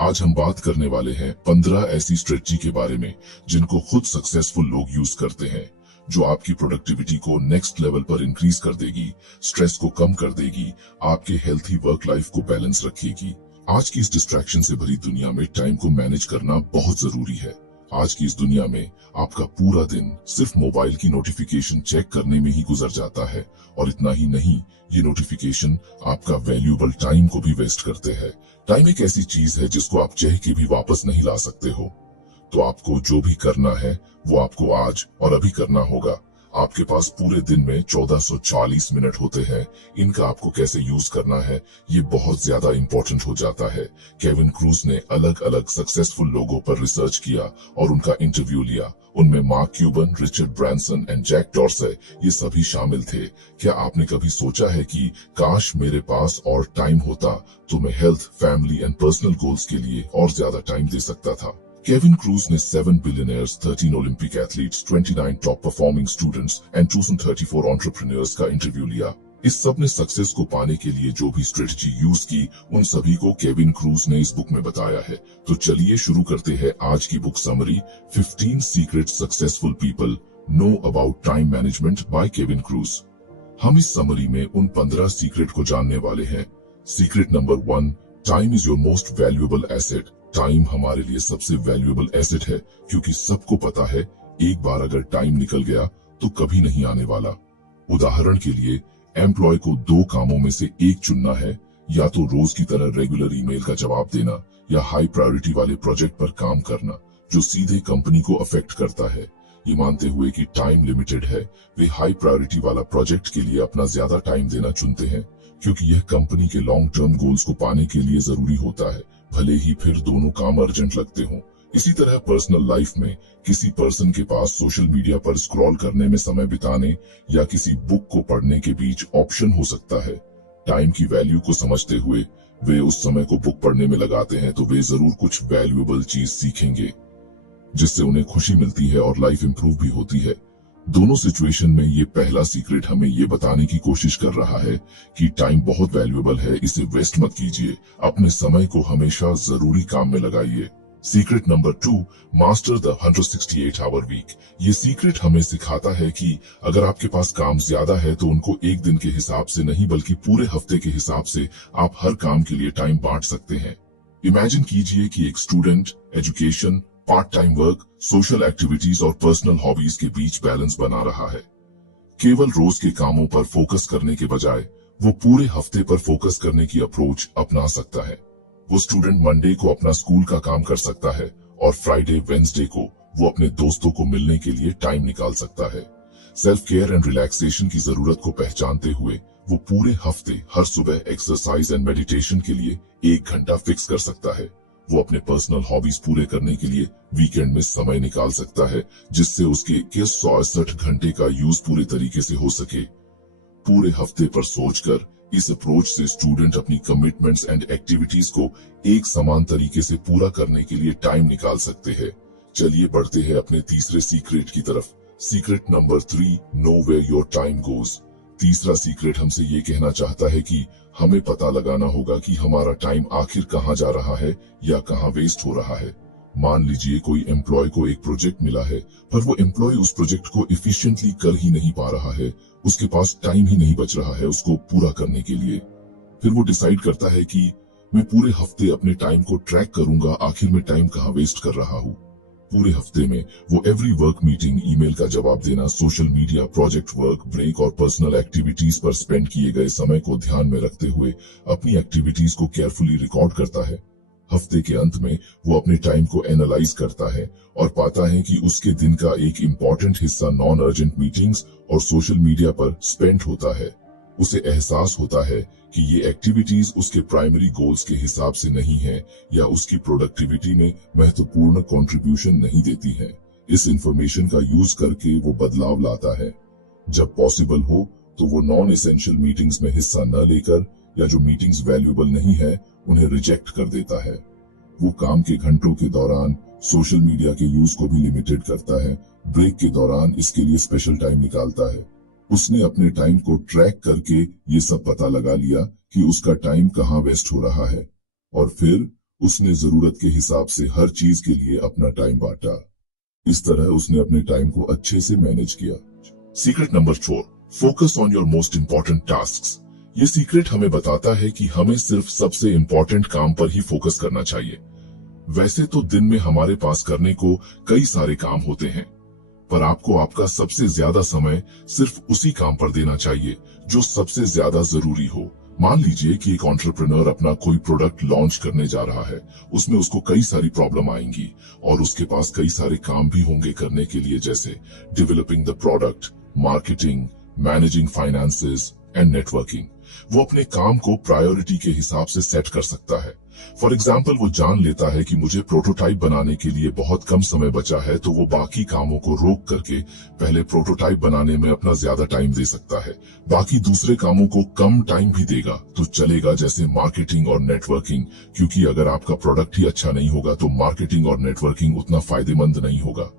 आज हम बात करने वाले हैं 15 ऐसी स्ट्रेटजी के बारे में जिनको खुद सक्सेसफुल लोग यूज करते हैं, जो आपकी प्रोडक्टिविटी को नेक्स्ट लेवल पर इंक्रीज कर देगी, स्ट्रेस को कम कर देगी, आपके हेल्थी वर्क लाइफ को बैलेंस रखेगी। आज की इस डिस्ट्रैक्शन से भरी दुनिया में टाइम को मैनेज करना बहुत जरूरी है। आज की इस दुनिया में आपका पूरा दिन सिर्फ मोबाइल की नोटिफिकेशन चेक करने में ही गुजर जाता है, और इतना ही नहीं, ये नोटिफिकेशन आपका वैल्यूएबल टाइम को भी वेस्ट करते हैं। टाइम एक ऐसी चीज है जिसको आप चाह के भी वापस नहीं ला सकते हो। तो आपको जो भी करना है वो आपको आज और अभी करना होगा। आपके पास पूरे दिन में 1440 मिनट होते हैं। इनका आपको कैसे यूज करना है ये बहुत ज्यादा इंपॉर्टेंट हो जाता है। केविन क्रूज ने अलग अलग सक्सेसफुल लोगों पर रिसर्च किया और उनका इंटरव्यू लिया। उनमें Mark Cuban, Richard Branson and Jack Dorsey ये सभी शामिल थे। क्या आपने कभी सोचा है कि काश मेरे पास और टाइम होता तो मैं health, family and personal goals के लिए और ज्यादा टाइम दे सकता था। केविन क्रूज ने 7 billionaires, 13 Olympic athletes, 29 top performing students and 234 entrepreneurs का इंटरव्यू लिया। इस सब ने सक्सेस को पाने के लिए जो भी स्ट्रेटजी यूज की, उन सभी को केविन क्रूज ने इस बुक में बताया है। तो चलिए शुरू करते हैं आज की book summary, 15 secret successful people know about time management by Kevin cruise. हम इस समरी में उन 15 सीक्रेट को जानने वाले हैं। Secret number 1, time is your most valuable asset. Time हमारे लिए सबसे वैल्यूएबल एसेट है, क्योंकि सबको पता है एक बार अगर टाइम निकल गया तो कभी नहीं आने वाला। उदाहरण के लिए, एम्प्लॉय को 2 कामों में से एक चुनना है, या तो रोज की तरह रेगुलर ईमेल का जवाब देना या हाई प्रायोरिटी वाले प्रोजेक्ट पर काम करना जो सीधे कंपनी को अफेक्ट करता है। ये मानते हुए कि टाइम लिमिटेड है, वे हाई प्रायोरिटी वाला प्रोजेक्ट के लिए अपना ज्यादा टाइम देना चुनते हैं, क्योंकि यह कंपनी के लॉन्ग टर्म गोल्स को पाने के लिए जरूरी होता है, भले ही फिर दोनों काम अर्जेंट लगते हों। इसी तरह पर्सनल लाइफ में किसी पर्सन के पास सोशल मीडिया पर स्क्रॉल करने में समय बिताने या किसी बुक को पढ़ने के बीच ऑप्शन हो सकता है। टाइम की वैल्यू को समझते हुए वे उस समय को बुक पढ़ने में लगाते हैं, तो वे जरूर कुछ वैल्यूएबल चीज सीखेंगे जिससे उन्हें खुशी मिलती है और लाइफ इंप्रूव भी होती है। दोनों सिचुएशन में ये पहला सीक्रेट हमें ये बताने की कोशिश कर रहा है कि टाइम बहुत वैल्यूएबल है, इसे वेस्ट मत कीजिए। अपने समय को हमेशा जरूरी काम में लगाइए। Secret number 2, master the 168 hour week. ये सीक्रेट हमें सिखाता है कि अगर आपके पास काम ज्यादा है तो उनको एक दिन के हिसाब से नहीं बल्कि पूरे हफ्ते के हिसाब से आप हर काम के लिए टाइम बांट सकते हैं। इमेजिन कीजिए कि एक student education, part time work, social activities और पर्सनल हॉबीज के बीच बैलेंस बना रहा है। केवल रोज के कामों पर फोकस करने के बजाय वो पूरे हफ्ते पर फोकस करने की अप्रोच अपना सकता है। वो स्टूडेंट मंडे को अपना स्कूल का काम कर सकता है और फ्राइडे, वेंसडे को वो अपने दोस्तों को मिलने के लिए टाइम निकाल सकता है। सेल्फ केयर एंड रिलैक्सेशन की जरूरत को पहचानते हुए वो पूरे हफ्ते हर सुबह एक्सरसाइज एंड मेडिटेशन के लिए 1 घंटा फिक्स कर सकता है। वो अपने पर्सनल हॉबीज पूरे करने के लिए वीकेंड में समय निकाल सकता है, जिससे उसके 160 घंटे का यूज पूरे तरीके से हो सके। पूरे हफ्ते पर सोचकर इस अप्रोच से स्टूडेंट अपनी कमिटमेंट्स एंड एक्टिविटीज को एक समान तरीके से पूरा करने के लिए टाइम निकाल सकते हैं। चलिए बढ़ते हैं अपने तीसरे सीक्रेट की तरफ। Secret number 3, know where your time goes. तीसरा सीक्रेट हमसे ये कहना चाहता है कि हमें पता लगाना होगा कि हमारा टाइम आखिर कहाँ जा रहा है या कहाँ वेस्ट हो रहा है। मान लीजिए कोई एम्प्लॉय को एक प्रोजेक्ट मिला है, पर वो एम्प्लॉय उस प्रोजेक्ट को एफिशिएंटली कर ही नहीं पा रहा है, उसके पास टाइम ही नहीं बच रहा है उसको पूरा करने के लिए। फिर वो डिसाइड करता है कि मैं पूरे हफ्ते अपने टाइम को ट्रैक करूंगा, आखिर में टाइम कहाँ वेस्ट कर रहा हूँ। पूरे हफ्ते में वो एवरी वर्क मीटिंग, ईमेल का जवाब देना, social media, project work, break और पर्सनल एक्टिविटीज पर स्पेंड किए गए समय को ध्यान में रखते हुए अपनी एक्टिविटीज को केयरफुली रिकॉर्ड करता है। हफ्ते के अंत में वो अपने टाइम को एनालाइज करता है और पाता है कि उसके दिन का एक इम्पॉर्टेंट हिस्सा नॉन अर्जेंट मीटिंग्स और सोशल मीडिया पर स्पेंड होता है। उसे एहसास होता है कि ये एक्टिविटीज उसके प्राइमरी गोल्स के हिसाब से नहीं है या उसकी प्रोडक्टिविटी में महत्वपूर्ण कंट्रीब्यूशन नहीं देती है। इस इंफॉर्मेशन का यूज करके वो बदलाव लाता है। जब पॉसिबल हो तो वो नॉन एसेंशियल मीटिंग्स में हिस्सा न लेकर या जो मीटिंग्स वैल्यूएबल नहीं है उन्हें रिजेक्ट कर देता है। वो काम के घंटों के दौरान सोशल मीडिया के यूज को भी लिमिटेड करता है। ब्रेक के दौरान इसके लिए स्पेशल टाइम निकालता है। उसने अपने टाइम को ट्रैक करके ये सब पता लगा लिया कि उसका टाइम कहाँ वेस्ट हो रहा है, और फिर उसने जरूरत के हिसाब से हर चीज के लिए अपना टाइम बांटा। इस तरह उसने अपने टाइम को अच्छे से मैनेज किया। Secret number 4, focus on your most important tasks. ये सीक्रेट हमें बताता है कि हमें सिर्फ सबसे इंपॉर्टेंट काम पर ही फोकस करना चाहिए। वैसे तो दिन में हमारे पास करने को कई सारे काम होते हैं, पर आपको आपका सबसे ज्यादा समय सिर्फ उसी काम पर देना चाहिए जो सबसे ज्यादा जरूरी हो। मान लीजिए कि एक एंटरप्रेन्योर अपना कोई प्रोडक्ट लॉन्च करने जा रहा है। उसमें उसको कई सारी प्रॉब्लम आएंगी और उसके पास कई सारे काम भी होंगे करने के लिए, जैसे developing the product, marketing, managing finances and networking. वो अपने काम को प्रायोरिटी के हिसाब से सेट कर सकता है। फॉर एग्जाम्पल, वो जान लेता है कि मुझे प्रोटोटाइप बनाने के लिए बहुत कम समय बचा है, तो वो बाकी कामों को रोक करके पहले प्रोटोटाइप बनाने में अपना ज्यादा टाइम दे सकता है। बाकी दूसरे कामों को कम टाइम भी देगा तो चलेगा, जैसे मार्केटिंग और नेटवर्किंग, क्योंकि अगर आपका प्रोडक्ट ही अच्छा नहीं होगा तो मार्केटिंग और नेटवर्किंग उतना फायदेमंद नहीं होगा।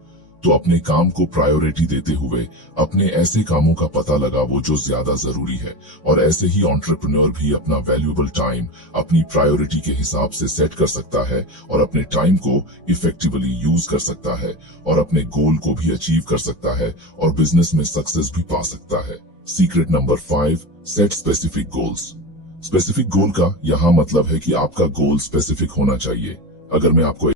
तो अपने काम को प्रायोरिटी देते हुए अपने ऐसे कामों का पता लगाओ जो ज्यादा जरूरी है, और ऐसे ही एंटरप्रेन्योर भी अपना वैल्यूएबल टाइम अपनी प्रायोरिटी के हिसाब से सेट कर सकता है और अपने टाइम को इफेक्टिवली यूज कर सकता है और अपने गोल को भी अचीव कर सकता है और बिजनेस में सक्सेस भी पा सकता है। Secret number 5, set specific goals. Specific goal का यहाँ मतलब है कि आपका गोल स्पेसिफिक होना चाहिए। अगर मैं आपको